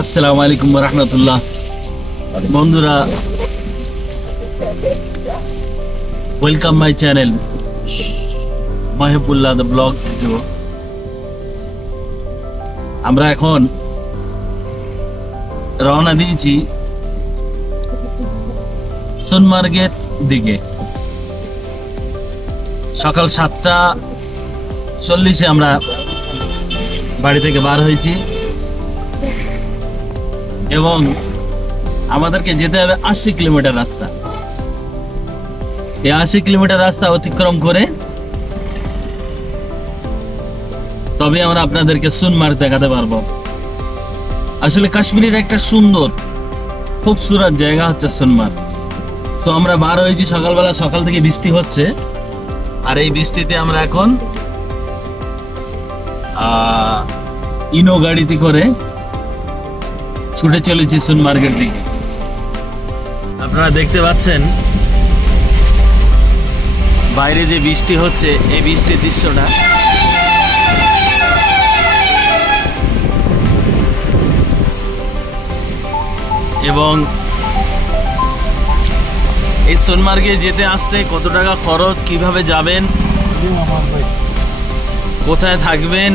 আসসালামু আলাইকুম ওয়া রাহমাতুল্লাহ। বন্ধুরা, welcome my channel Mahibullah the blog video. আমরা এখন রওনা দিয়েছি সোনমার্গের দিকে। সকাল 7:40 আমরা বাড়ি থেকে বার হয়েছি এবং আমাদেরকে যেতে হবে 80 কিলোমিটার রাস্তা। এই 80 কিলোমিটার রাস্তা অতিক্রম করে তবে আমরা আপনাদেরকে সোনমার্গ দেখাতে পারবো। আসলে কাশ্মীরের একটা সুন্দর খুবসুরত জায়গা হচ্ছে সোনমার্গ। তো আমরা বার হয়েছি সকালবেলা, সকাল থেকে বৃষ্টি হচ্ছে, আর এই বৃষ্টিতে আমরা এখন ইনো গাড়িতে করে ছুটে চলেছি সোনমার্গের দিকে। আপনারা দেখতে পাচ্ছেন বাইরে যে বৃষ্টি হচ্ছে, এই বৃষ্টির দৃশ্যটা এবং এই সোনমার্গে যেতে আসতে কত টাকা খরচ, কিভাবে যাবেন, কোথায় থাকবেন,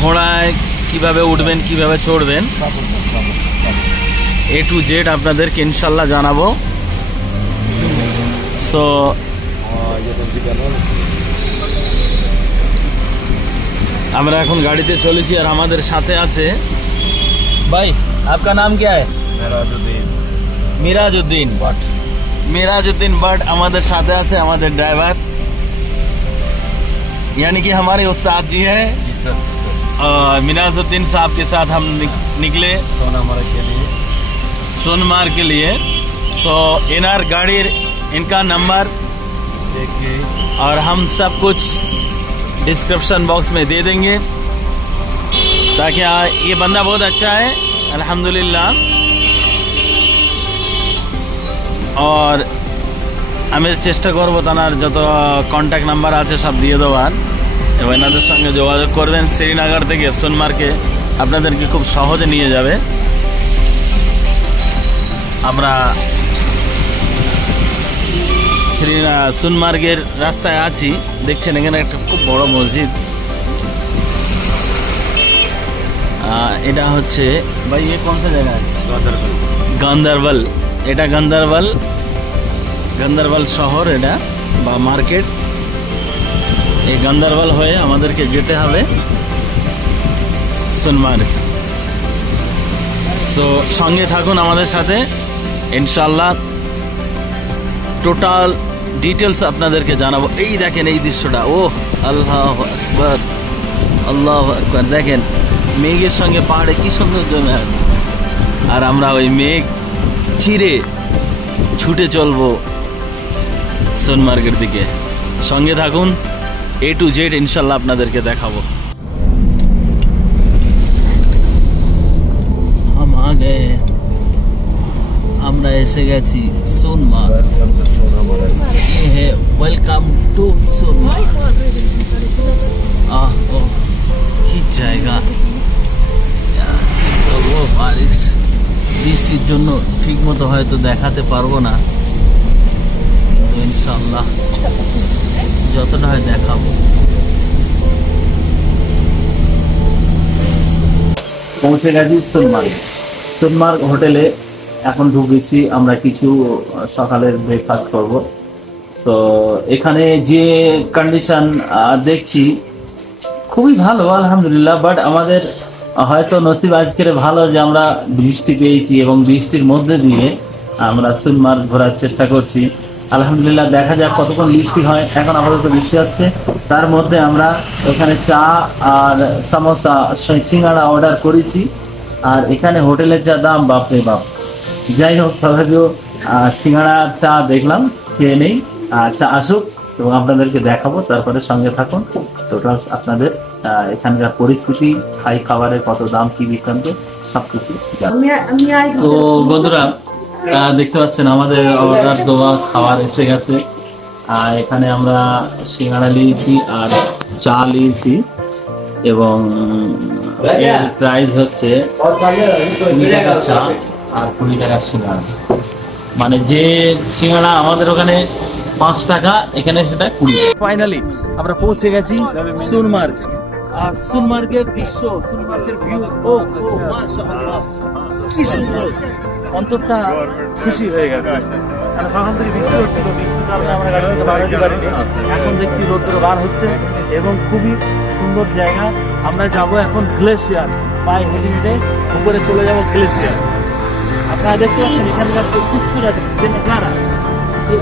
ঘোড়ায় কিভাবে উঠবেন, কিভাবে চড়বেন, A to Z আপনাদেরকে ইনশাল্লাহ জানাবো। সো আমরা এখন গাড়িতে চলেছি আর আমাদের সাথে আছে ভাই, আপনার নাম কি है? মিরাজউদ্দিন বাট। মিরাজউদ্দিন বাট আমাদের সাথে আছে, আমাদের ड्राइवर, यानी कि हमारे उस्ताद जी हैं। मिराजुद्दीन साहब के साथ हम निकले सोनमार्ग के लिए। सो इनर गाड़ी, इनका नंबर और हम सब कुछ डिस्क्रिप्शन बॉक्स में दे देंगे, ताकि ये बंदा बहुत अच्छा है अल्हम्दुलिल्लाह। और আমি চেষ্টা করবো তার যত কন্ট্যাক্ট নাম্বার আছে সব দিয়ে দেওয়ার, এবং এনাদের সঙ্গে যোগাযোগ করবেন। শ্রীনগর থেকে সোনমার্গে আপনাদেরকে খুব সহজে নিয়ে যাবে। আমরা সোনমার্গের রাস্তায় আছি, দেখছেন এখানে একটা খুব বড় মসজিদ। এটা হচ্ছে ভাই ये कौन सा जगह है? গান্দারবল। এটা গান্দারবল শহর, এটা বা মার্কেট। এই গান্দারবল হয়ে আমাদেরকে যেতে হবে সোনমার্গ। সো সঙ্গে থাকুন আমাদের সাথে, ইনশাল্লাহ টোটাল ডিটেলস আপনাদেরকে জানাবো। এই দেখেন এই দৃশ্যটা, ও আল্লাহু আকবার, আল্লাহু আকবার। দেখেন মেঘের সঙ্গে পাহাড়ে কি সুন্দর জমে আছে, আর আমরা ওই মেঘ চিরে ছুটে চলবো সোনমার্গের দিকে। সঙ্গে থাকুন, A to Z ইনশাল্লাহ আপনাদেরকে দেখাবো। আমরা এসে গেছি সোনমার্গ। Welcome to Sonamarg. কি জায়গা! বারিশ, বৃষ্টির জন্য ঠিক মতো হয়তো দেখাতে পারবো না, কিন্তু ইনশাল্লাহ যতটা হয় দেখাবো। পৌঁছে গেছি সোনমার্গ হোটেলে এখন ঢুকেছি। আমরা কিছু সকালের ব্রেকফাস্ট করব। সো এখানে যে কন্ডিশন দেখছি খুবই ভালো আলহামদুলিল্লাহ, বাট আমাদের হয়তো নসিব আজকের ভালো যে আমরা বৃষ্টি পেয়েছি এবং বৃষ্টির মধ্যে দিয়ে আমরা সোনমার্গ ঘোরার চেষ্টা করছি। আলহামদুলিল্লাহ, দেখা যাক কতক্ষণ বৃষ্টি হয়। এখন আপাতত বৃষ্টি হচ্ছে, তার মধ্যে আমরা এখানে চা আর সামোসা, সিঙ্গাড়া অর্ডার করেছি। আর এখানে হোটেলের যা দাম, বাপরে বাপ। যাই হোক, তথাপিও সিঙ্গাড়া চা দেখলাম, খেয়ে নেই, চা আসুক এবং আপনাদেরকে দেখাবো। তারপরে সঙ্গে থাকুন, টোটাল আপনাদের এখানকার পরিস্থিতি, খাবারের কত দাম, কি বিক্রান্ত সবকিছু। তো বন্ধুরা, দেখতে পাচ্ছেন আমাদের অর্ডার দেওয়া খাবার এসে গেছে। এখানে আমরা সিঙ্গাড়া নিয়েছি আর চা নিয়েছি। এবং এর প্রাইস হচ্ছে 20 টাকা চা আর 20 টাকা সিঙ্গাড়া। মানে যে সিঙ্গাড়া আমাদের ওখানে 5 টাকা, এখানে সেটা 20। ফাইনালি আমরা পৌঁছে গেছি সোনমার্গ। আর সোনমার্গের দৃশ্য, সোনমার্গের ভিউ, ও মাশাআল্লাহ কি সুন্দর, অন্তরটা খুশি হয়ে গেছে। মানে সকাল থেকে বৃষ্টি হচ্ছিল, বৃষ্টির কারণে আমরা গাড়ি থেকে বার হতে পারিনি। এখন দেখছি রোদ্র বার হচ্ছে এবং খুবই সুন্দর জায়গা। আমরা যাব এখন গ্লেশিয়ার, পায়ে হেঁটে হেঁটে উপরে চলে যাব গ্লেশিয়ার। আপনারা দেখতে পাচ্ছেন এখানকার খুবসুরত যে নজারা,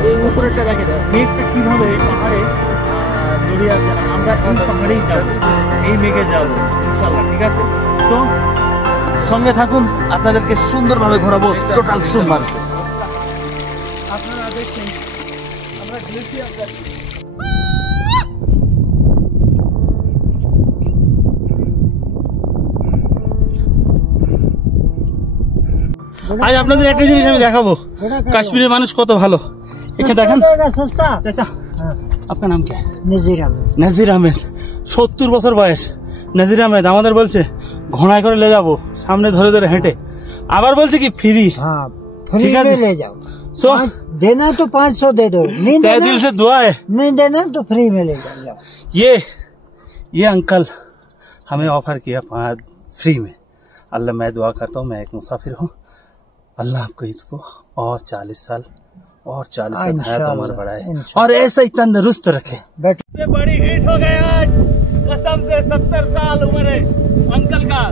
এই উপরেরটা দেখে দেয় মেঘটা কিভাবে পাহাড়ে জড়িয়ে আছে। আমরা এই পাহাড়েই যাব, এই মেঘে যাব ইনশাল্লাহ, ঠিক আছে? তো সঙ্গে থাকুন, আপনাদেরকে সুন্দরভাবে ঘোরাবো টোটাল সোনমার্গ। আপনারা দেখছেন আমরা গ্লেশিয়ার যাচ্ছি। আজ আপনাদের একটা জিনিস আমি দেখাবো, কাশ্মীরের মানুষ কত ভালো। এখানে দেখেন, চাচা আপনার নাম কি? নজির আহমেদ। নজির আহমেদ, 70 বছর বয়স। নজির আহমেদ আমাদের বলছে ঘোড়ায় করে ले যাবো, সামনে ধরে ধরে হেঁটে। আবার বলছে কি ফ্রি, ঠিক আছে ले जाओ। सो देना तो 500 दे दो, नहीं देना दिल से दुआ है, नहीं देना तो फ्री में ले जाओ। ये अंकल हमें ऑफर किया फ्री में। अल्लाह मैं दुआ करता हूँ, मैं एक मुसाफिर हूँ, अल्लाह आपको इसको और 40 साल और 40 साल हयात उम्र बढ़ाए और ऐसा ही तंदुरुस्त रखे। सबसे बड़ी हिट हो गए आज, कसम से 70 साल उम्र है अंकल का।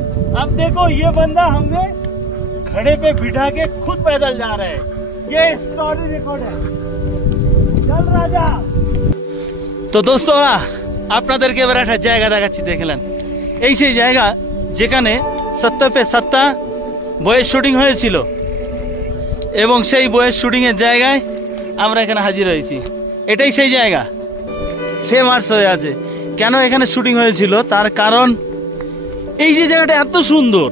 अब देखो ये बंदा हमने घड़े पे बिठा के खुद पैदल जा रहे हैं, ये स्टोरी रिकॉर्ड है। चल राजा। তো দোস্তরা আপনাদেরকে এবার একটা জায়গা দেখাচ্ছি, দেখলেন এই সেই জায়গা যেখানে 70 पे 70 বইয়ের শুটিং হয়েছিল এবং সেই বইয়ের শুটিং এর জায়গায় আমরা এখানে হাজির হয়েছি। এটাই সেই জায়গা, ফেমাস হয়ে আছে। কেন এখানে শুটিং হয়েছিল তার কারণ এই যে জায়গাটা এত সুন্দর,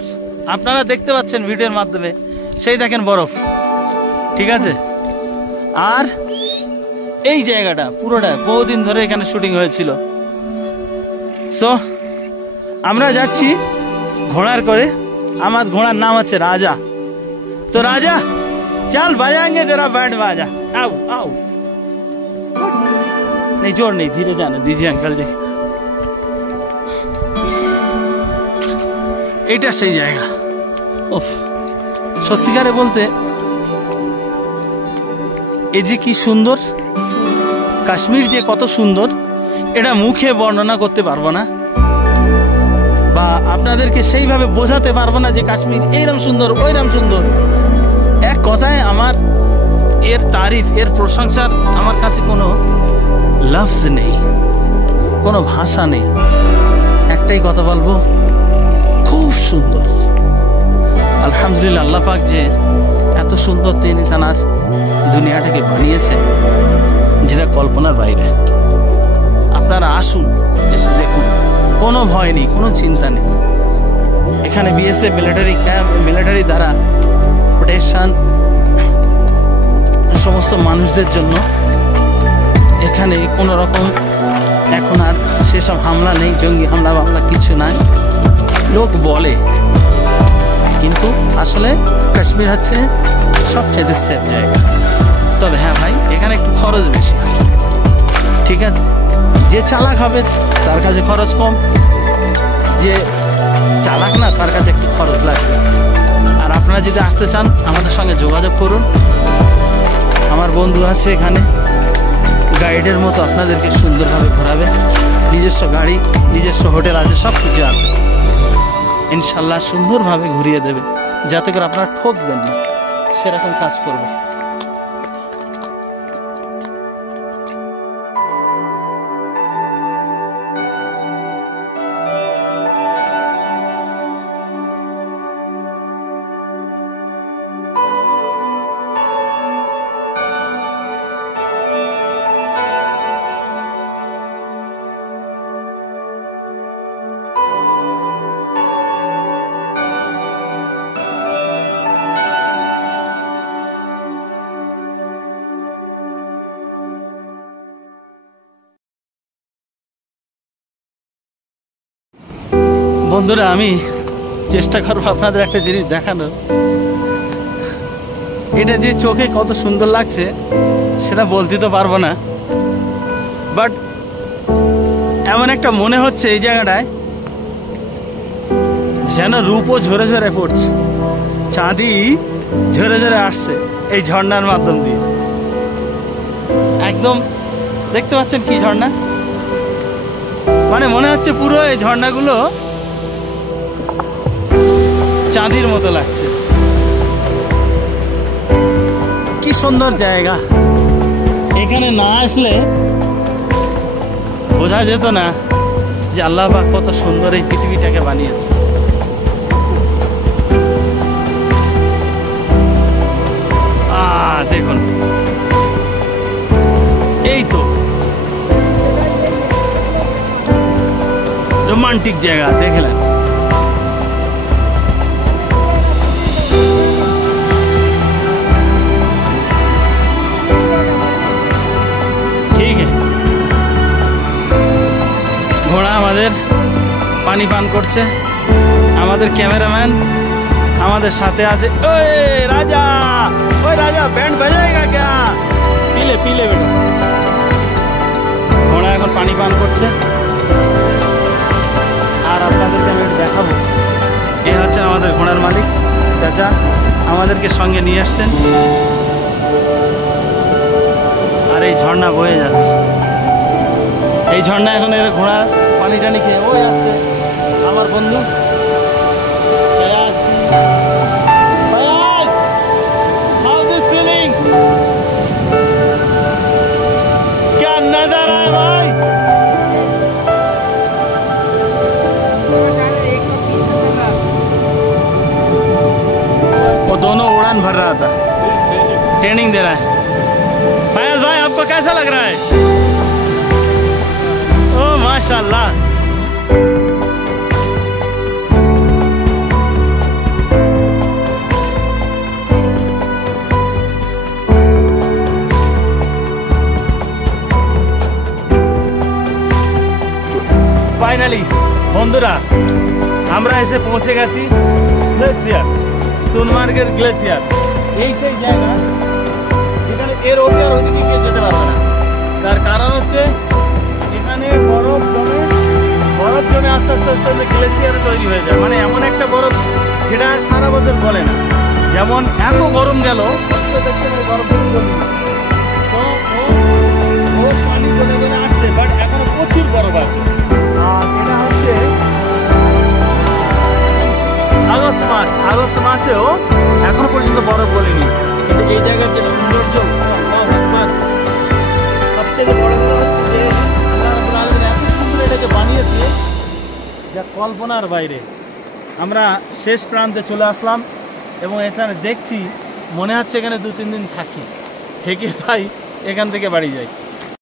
আপনারা দেখতে পাচ্ছেন ভিডিওর মাধ্যমে, সেই দেখেন বরফ, ঠিক আছে? আর এই জায়গাটা পুরোটা বহুদিন ধরে এখানে শুটিং হয়েছিল। সো আমরা যাচ্ছি ঘোড়ার করে, আমার ঘোড়ার নাম হচ্ছে রাজা। তো রাজা चल बजाएंगे तेरा बैंड बाजा, आओ आओ। नहीं जोर नहीं, धीरे जाने दीजिए अंकल जी। এটা সেই জায়গা, ওফ সত্যিকারে বলতে এই যে কি সুন্দর, কাশ্মীর যে কত সুন্দর এটা মুখে বর্ণনা করতে পারবো না, বা আপনাদেরকে সেইভাবে বোঝাতে পারবো না যে কাশ্মীর এইরকম সুন্দর ওইরকম সুন্দর। এক কথায় আমার এর তারিফ, এর প্রশংসার আমার কাছে কোনো লফজ নেই, কোনো ভাষা নেই। একটাই কথা বলবো, খুব সুন্দর। আলহামদুলিল্লাহ, আল্লাহ পাক যে এত সুন্দর তিনি তার দুনিয়াটাকে বানিয়েছে যেটা কল্পনার বাইরে। আপনারা আসুন, এসে দেখুন, কোনো ভয় নেই, কোনো চিন্তা নেই। এখানে বিএসএফ মিলিটারি ক্যাম্প, মিলিটারি দ্বারা প্রোটেকশন সমস্ত মানুষদের জন্য। এখানে কোনো রকম এখন আর সেসব হামলা নেই, জঙ্গি হামলা বামলা কিছু নাই। লোক বলে, কিন্তু আসলে কাশ্মীর হচ্ছে সবচেয়ে সেফ জায়গা। তবে হ্যাঁ ভাই, এখানে একটু খরচ বেশি, ঠিক আছে? যে চালাক হবে তার কাছে খরচ কম, যে চালাক না তার কাছে একটু খরচ লাগবে। আর আপনারা যদি আসতে চান আমাদের সঙ্গে যোগাযোগ করুন, আমার বন্ধু আছে এখানে, গাইডের মতো আপনাদেরকে সুন্দরভাবে ঘোরাবে। নিজস্ব গাড়ি, নিজস্ব হোটেল আছে, সব কিছু আছে, ইনশাল্লাহ সুন্দরভাবে ঘুরিয়ে দেবে, যাতে করে আপনারা ঠকবেন না, সেরকম কাজ করবে। বন্ধুরা আমি চেষ্টা করবো আপনাদের একটা জিনিস দেখানোর। এটা যে চোখে কত সুন্দর লাগছে সেটা বলতে তো পারবো না, বাট এমন একটা মনে হচ্ছে এই জায়গাটায় যেন রূপও ঝরে ঝরে পড়ছে, চাঁদি ঝরে ঝরে আসছে এই ঝর্ণার মাধ্যম দিয়ে। একদম দেখতে পাচ্ছেন কি ঝর্ণা, মানে মনে হচ্ছে পুরো এই ঝর্ণাগুলো চাঁদির মতো লাগছে। কি সুন্দর জায়গা, এখানে না আসলে বোঝা যেত না যে আল্লাহ পাক কত সুন্দর এই পৃথিবীটাকে বানিয়েছে। দেখুন এই তো রোমান্টিক জায়গা দেখলেন। ঠিক আছে, ঘোড়া আমাদের পানি পান করছে, আমাদের ক্যামেরাম্যান আমাদের সাথে আছে। ওই রাজা, ওই রাজা ব্যান্ড বাজাएगा क्या? পিলে পিলে বেটা। ঘোড়া এখন পানি পান করছে আর আপনাদেরকে আমি দেখাবো। এ হচ্ছে আমাদের ঘোড়ার মালিক চাচা, আমাদেরকে সঙ্গে নিয়ে আসছেন। আর এই ঝর্ণা বয়ে যাচ্ছে, এই ঝর্ণা এখন এর ঘোড়া পানি টানি খেয়ে ওই আসছে আমার বন্ধু Fayaz. Fayaz, how this feeling? क्या नजर है भाई? वो दोनों उड़ान भर रहा था, ट्रेनिंग दे रहा है। फयाज भाई आपको कैसा लग रहा है? ओ माशाल्लाह। ফাইনালি বন্ধুরা আমরা এসে পৌঁছে গেছি গ্লেসিয়ার, সোনমার্গের গ্লেসিয়ার। এই সেই জায়গা যেখানে এর ওপরে আর ওইদিকে কেউ যেতে পারবে না। তার কারণ হচ্ছে এখানে বরফ জমে আস্তে আস্তে আস্তে আস্তে গ্লেসিয়ারে তৈরি হয়ে যায়। মানে এমন একটা বরফ যেটা সারা বছর গলে না। যেমন এত গরম গেল বরফগুলো তো ও পানি গলে গলে আসছে, বাট এখনো প্রচুর বরফ আছে। এটা হচ্ছে আগস্ট মাসেও এখনো পর্যন্ত বরফ গলেনি। কিন্তু এই জায়গার যে সৌন্দর্য, সবচেয়ে বড় কথা হচ্ছে যে আল্লাহ রাব্বুল আলামিন এত সুন্দর এটাকে বানিয়েছে যা কল্পনার বাইরে। আমরা শেষ প্রান্তে চলে আসলাম এবং এখানে দেখছি মনে হচ্ছে এখানে 2-3 দিন থেকে তাই এখান থেকে বাড়ি যাই।